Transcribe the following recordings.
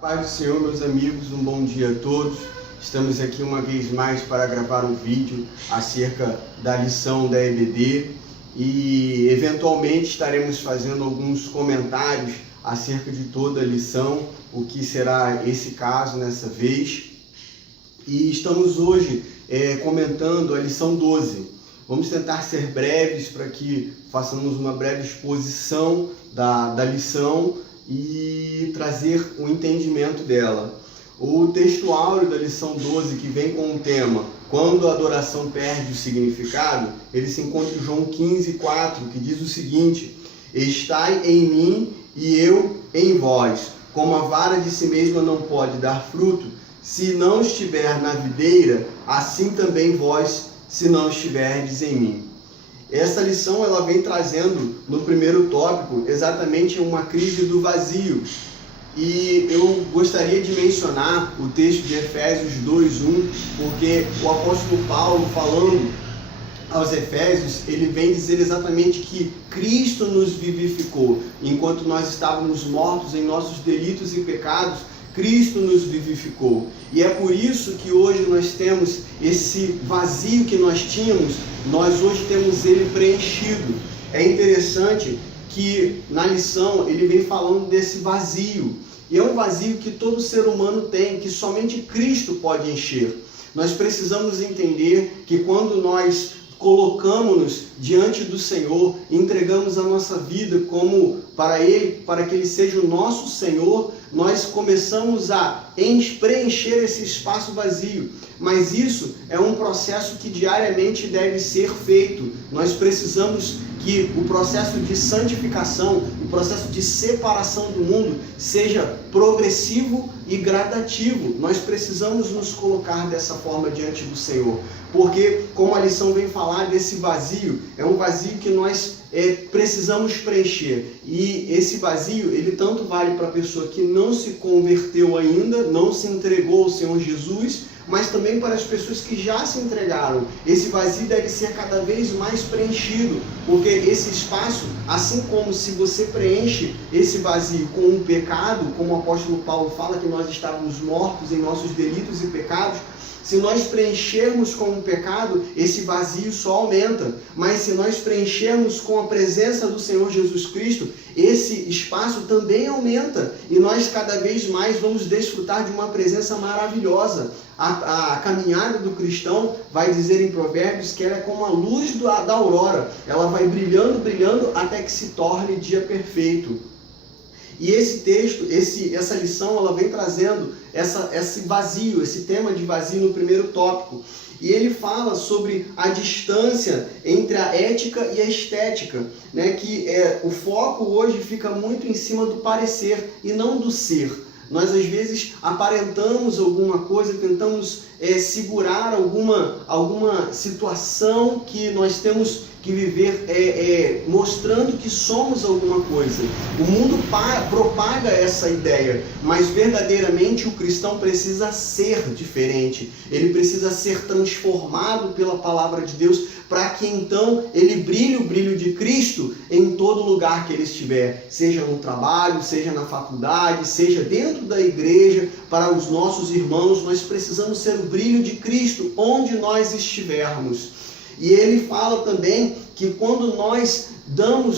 Paz do Senhor, meus amigos, um bom dia a todos. Estamos aqui uma vez mais para gravar um vídeo acerca da lição da EBD e eventualmente estaremos fazendo alguns comentários acerca de toda a lição, o que será esse caso nessa vez. E estamos hoje comentando a lição 12. Vamos tentar ser breves para que façamos uma breve exposição da lição e trazer um entendimento dela. O texto áureo da lição 12, que vem com o tema Quando a adoração perde o significado, ele se encontra em João 15:4, que diz o seguinte: Estai em mim e eu em vós, como a vara de si mesma não pode dar fruto, se não estiver na videira, assim também vós, se não estiverdes em mim. Essa lição ela vem trazendo no primeiro tópico exatamente uma crise do vazio. E eu gostaria de mencionar o texto de Efésios 2:1, porque o apóstolo Paulo, falando aos Efésios, ele vem dizer exatamente que Cristo nos vivificou. Enquanto nós estávamos mortos em nossos delitos e pecados, Cristo nos vivificou. E é por isso que hoje nós temos esse vazio que nós tínhamos, nós hoje temos ele preenchido. É interessante que na lição ele vem falando desse vazio. E é um vazio que todo ser humano tem, que somente Cristo pode encher. Nós precisamos entender que quando nós colocamos-nos diante do Senhor, entregamos a nossa vida como para Ele, para que Ele seja o nosso Senhor, nós começamos a preencher esse espaço vazio. Mas isso é um processo que diariamente deve ser feito. Nós precisamos que o processo de santificação, o processo de separação do mundo seja progressivo e gradativo. Nós precisamos nos colocar dessa forma diante do Senhor. Porque, como a lição vem falar desse vazio, é um vazio que nós precisamos preencher. E esse vazio, ele tanto vale para a pessoa que não se converteu ainda, não se entregou ao Senhor Jesus, mas também para as pessoas que já se entregaram. Esse vazio deve ser cada vez mais preenchido, porque esse espaço, assim como se você preenche esse vazio com um pecado, como o apóstolo Paulo fala que nós estávamos mortos em nossos delitos e pecados, se nós preenchermos com o pecado, esse vazio só aumenta. Mas se nós preenchermos com a presença do Senhor Jesus Cristo, esse espaço também aumenta. E nós cada vez mais vamos desfrutar de uma presença maravilhosa. A caminhada do cristão vai dizer em Provérbios que ela é como a luz da aurora. Ela vai brilhando, brilhando, até que se torne dia perfeito. E esse texto, essa lição, ela vem trazendo esse vazio, esse tema de vazio no primeiro tópico. E ele fala sobre a distância entre a ética e a estética, né? Que o foco hoje fica muito em cima do parecer e não do ser. Nós às vezes aparentamos alguma coisa, tentamos segurar alguma situação que nós temos que viver mostrando que somos alguma coisa. O mundo propaga essa ideia, mas verdadeiramente o cristão precisa ser diferente. Ele precisa ser transformado pela palavra de Deus para que então ele brilhe o brilho de Cristo em todo lugar que ele estiver, seja no trabalho, seja na faculdade, seja dentro da igreja. Para os nossos irmãos, nós precisamos ser o brilho de Cristo onde nós estivermos. E ele fala também que quando nós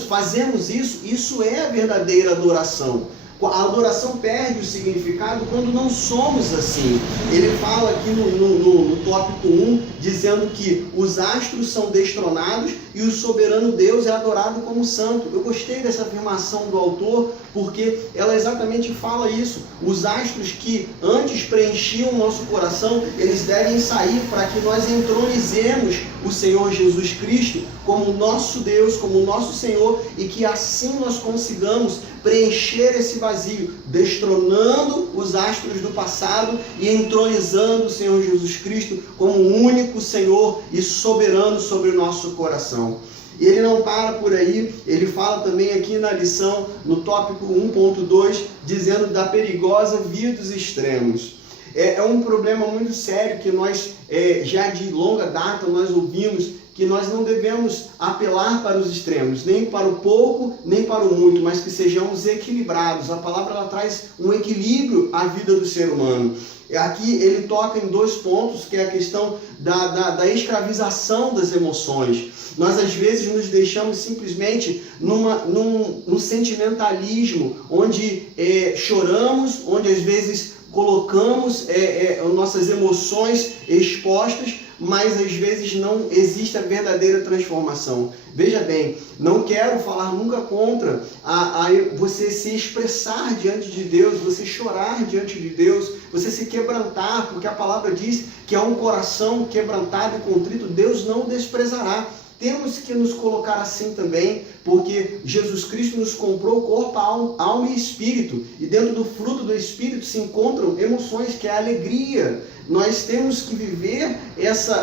fazemos isso, isso é a verdadeira adoração. A adoração perde o significado quando não somos assim. Ele fala aqui no tópico 1, dizendo que os astros são destronados e o soberano Deus é adorado como santo. Eu gostei dessa afirmação do autor, porque ela exatamente fala isso. Os astros que antes preenchiam o nosso coração, eles devem sair para que nós entronizemos o Senhor Jesus Cristo como nosso Deus, como nosso Senhor, e que assim nós consigamos preencher esse vazio, destronando os astros do passado e entronizando o Senhor Jesus Cristo como o único Senhor e soberano sobre o nosso coração. E ele não para por aí, ele fala também aqui na lição, no tópico 1.2, dizendo da perigosa via dos extremos. É um problema muito sério que nós, já de longa data, nós ouvimos que nós não devemos apelar para os extremos, nem para o pouco, nem para o muito, mas que sejamos equilibrados. A palavra ela traz um equilíbrio à vida do ser humano. Aqui ele toca em 2 pontos, que é a questão da escravização das emoções. Nós às vezes nos deixamos simplesmente num sentimentalismo, onde choramos, onde às vezes colocamos nossas emoções expostas, mas às vezes não existe a verdadeira transformação. Veja bem, não quero falar nunca contra você se expressar diante de Deus, você chorar diante de Deus, você se quebrantar, porque a palavra diz que é um coração quebrantado e contrito, Deus não desprezará. Temos que nos colocar assim também, porque Jesus Cristo nos comprou corpo, alma e espírito. E dentro do fruto do espírito se encontram emoções, que é a alegria. Nós temos que viver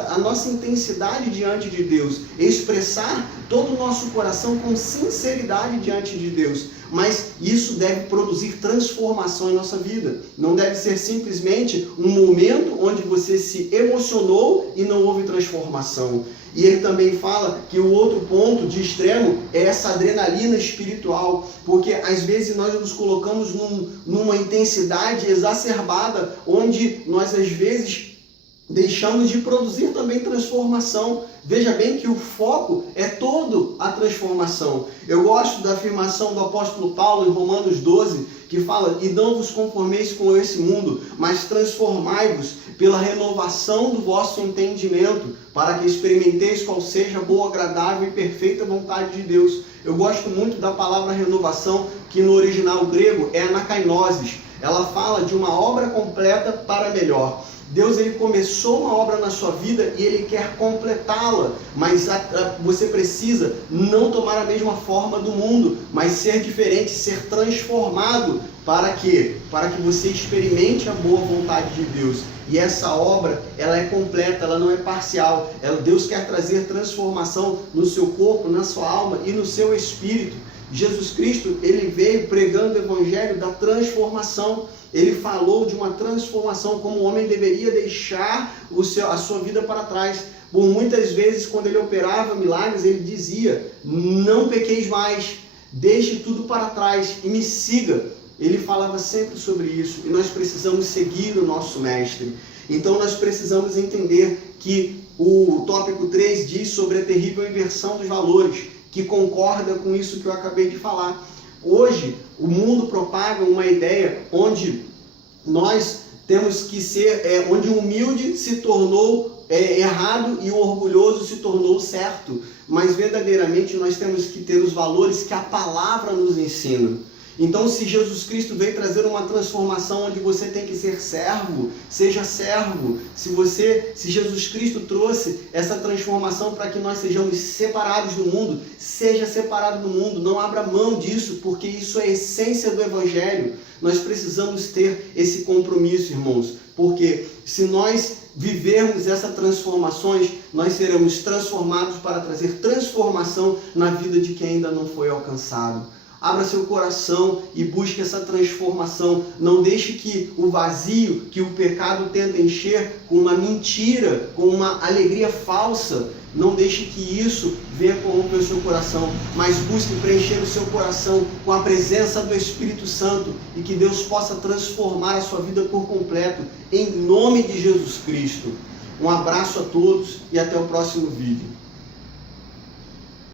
a nossa intensidade diante de Deus, expressar todo o nosso coração com sinceridade diante de Deus. Mas isso deve produzir transformação em nossa vida. Não deve ser simplesmente um momento onde você se emocionou e não houve transformação. E ele também fala que o outro ponto de extremo é essa adrenalina espiritual, porque às vezes nós nos colocamos numa intensidade exacerbada, onde nós às vezes deixamos de produzir também transformação. Veja bem que o foco é todo a transformação. Eu gosto da afirmação do apóstolo Paulo em Romanos 12, que fala: e não vos conformeis com esse mundo, mas transformai-vos pela renovação do vosso entendimento, para que experimenteis qual seja a boa, agradável e perfeita vontade de Deus. Eu gosto muito da palavra renovação, que no original grego é anakainosis. Ela fala de uma obra completa para melhor. Deus ele começou uma obra na sua vida e Ele quer completá-la, mas você precisa não tomar a mesma forma do mundo, mas ser diferente, ser transformado. Para quê? Para que você experimente a boa vontade de Deus. E essa obra, ela é completa, ela não é parcial. Deus quer trazer transformação no seu corpo, na sua alma e no seu espírito. Jesus Cristo, ele veio pregando o evangelho da transformação. Ele falou de uma transformação, como o homem deveria deixar a sua vida para trás. Por muitas vezes, quando ele operava milagres, ele dizia: não pequeis mais, deixe tudo para trás e me siga. Ele falava sempre sobre isso, e nós precisamos seguir o nosso mestre. Então nós precisamos entender que o tópico 3 diz sobre a terrível inversão dos valores, que concorda com isso que eu acabei de falar. Hoje, o mundo propaga uma ideia onde nós temos que ser, onde o humilde se tornou errado e o orgulhoso se tornou certo. Mas verdadeiramente nós temos que ter os valores que a palavra nos ensina. Então, se Jesus Cristo veio trazer uma transformação onde você tem que ser servo, seja servo. Se Jesus Cristo trouxe essa transformação para que nós sejamos separados do mundo, seja separado do mundo. Não abra mão disso, porque isso é a essência do Evangelho. Nós precisamos ter esse compromisso, irmãos, porque se nós vivermos essas transformações, nós seremos transformados para trazer transformação na vida de quem ainda não foi alcançado. Abra seu coração e busque essa transformação. Não deixe que o vazio que o pecado tenta encher com uma mentira, com uma alegria falsa, não deixe que isso venha corromper o seu coração, mas busque preencher o seu coração com a presença do Espírito Santo e que Deus possa transformar a sua vida por completo, em nome de Jesus Cristo. Um abraço a todos e até o próximo vídeo.